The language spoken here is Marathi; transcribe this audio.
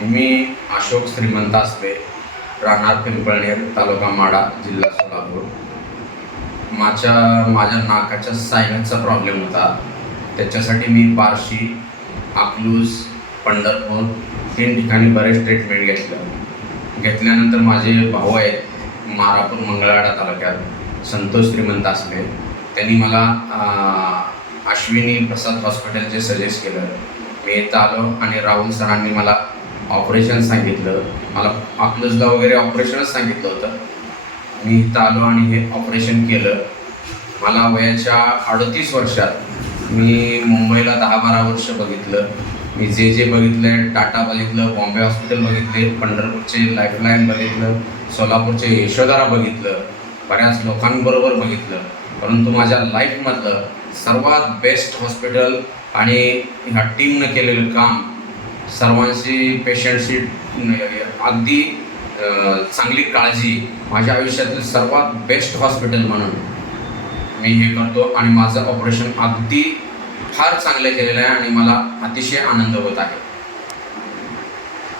मी अशोक श्रीमंत आसपे, राहणार पिंपळनेर, तालुका माडा, जिल्हा सोलापूर. माझ्या नाकाच्या सायनसचा प्रॉब्लेम होता. त्याच्यासाठी मी बार्शी, अकलूज, पंढरपूर 3 ठिकाणी बरेच ट्रीटमेंट घेतल्यानंतर माझे भाऊ आहेत मारापूर मंगळवाडा तालुक्यात, संतोष श्रीमंत आसपे. त्यांनी मला अश्विनी प्रसाद हॉस्पिटलचे सजेस्ट केलं. मी इथं आलो आणि राहुल सरांनी मला ऑपरेशन सांगितलं. मला अकलूजला वगैरे ऑपरेशनच सांगितलं होतं. मी इथं आलो आणि हे ऑपरेशन केलं. मला वयाच्या 38 वर्षात मी मुंबईला 10-12 वर्ष बघितलं. मी जे बघितलं, टाटा बघितलं, बॉम्बे हॉस्पिटल बघितले, पंढरपूरचे लाईफलाईन बघितलं, सोलापूरचे यशोधरा बघितलं, बऱ्याच लोकांबरोबर बघितलं. परंतु माझ्या लाईफमधलं सर्वात बेस्ट हॉस्पिटल आणि ह्या टीमनं केलेलं काम, सर्वांशी पेशंटशी अगदी चांगली काळजी, माझ्या आयुष्यातील सर्वात बेस्ट हॉस्पिटल म्हणून मी हे करतो. आणि माझं ऑपरेशन अगदी फार चांगलं केलेलं आहे आणि मला अतिशय आनंद होत आहे.